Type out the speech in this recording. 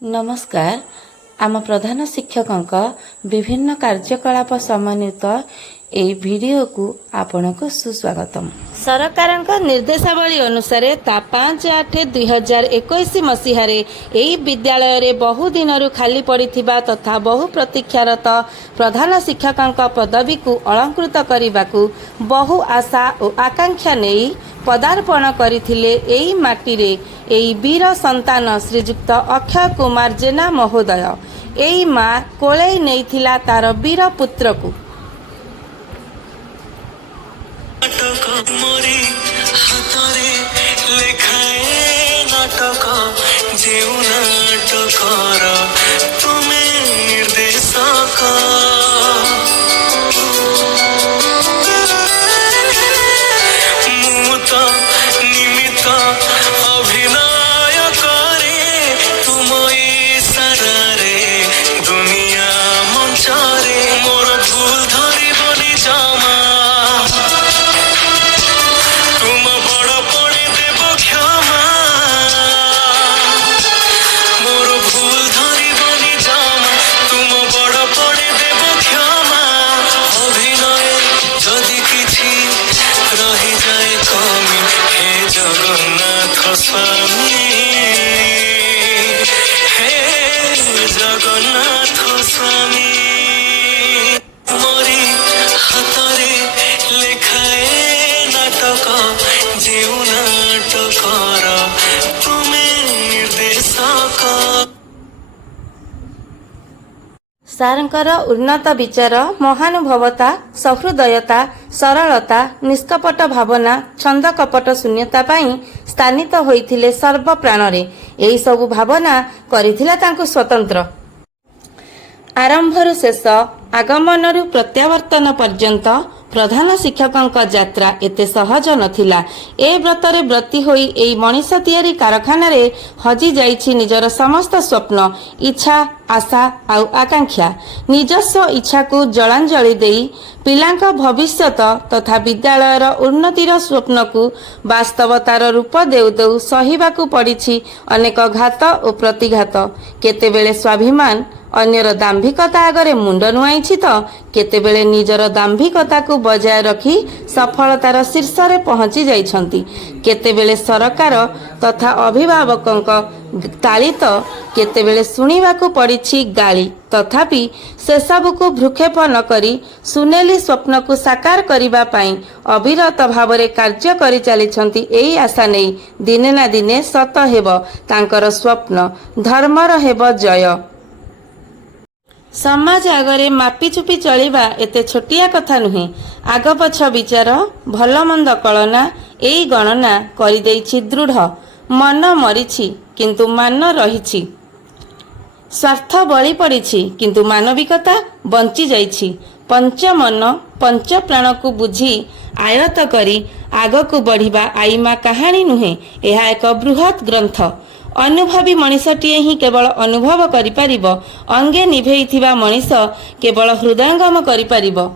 नमस्कार आम प्रधान शिक्षक विभिन्न कार्यकलाप समन्वित एई वीडियो को आपण को सुस्वागतम। सरकार निर्देशावली अनुसार 5/8/2021 मसीह विद्यालय रे बहु दिन खाली पड़िथिबा तथा बहु प्रतीक्षारत प्रधान शिक्षक पदवी को अलंकृत करने को बहु आशा और आकांक्षा नहीं पदार्पण करथिले एई माटीरे एई वीर संतान श्रीजुक्त अक्षय कुमार जेना महोदय। एई माँ कोलई नैथिला तार वीर पुत्र को जगन्नाथ स्वामी मोरी हाथरे लेखाए नाटक जेउ नाटकर तुमे निर्देशक। सारंकर उन्नत विचार महानुभवता सहृदयता सरलता निष्कपट भावना छंद कपट शून्यता पाई स्थानित होइथिले सर्व प्राणरे। एही सबु भावना करिथिला तांको स्वतंत्र। आरंभरु शेष आगमनरु प्रत्यावर्तन पर्यंत प्रधान शिक्षक यात्रा एते सहज नथिला। ए व्रतरे व्रती होई एई मनीष तियारी कारखाना रे हजी जाइछि निजर समस्त स्वप्न इच्छा आशा आउ आकांक्षा। निजस्व इच्छा को जलांजलि देई पिलांक भविष्यत तथा विद्यालयर उन्नतिर स्वप्न को वास्तवतार रूप देउ देउ सहिबाकू पड़िछि अनेक घात और प्रतिघात। केतेबेले स्वाभिमान अन्यर दाम्भिकता आगरे मुंड नुआइछि तो केतेबेले निजर दाम्भिकता को बजाय रखी सफलतार शीर्ष रे पहुंची जाइछंती। केतेबेले सरकार तथा अभिभावकंक ताली तो केतेबेले सुनिबाकू पड़िछि गाली। तथापि से सबको भ्रुक्षेप न करी सुनेली स्वप्न को साकार करिबा पाई अविरत भावरे कार्य करि चलिछंती। एई आशा नहीं दिने ना दिने सत हेब तांकर स्वप्न धर्मर हेब जय। समाज आगरे मापी चुपी चलिबा एते छोटिया कथा नुहे। आग पछ विचार भल मंद कलना एई गणना करि देइछि दृढ़। मन मरिछि किंतु मान रहिछि। स्वार्थ बळी पड़िछि किंतु मानविकता बंची जाइछि। पंच मन पंच प्राण को बुझी आयत करी आग को बढ़िबा आईमा कहानी नुहे। यह एक बृहत ग्रंथ। अनुभवी मनीषटीए ही केवल अनुभव करि परिबो। अंगे निभेइथिबा मनीष केवल हृदयंगम करि परिबो।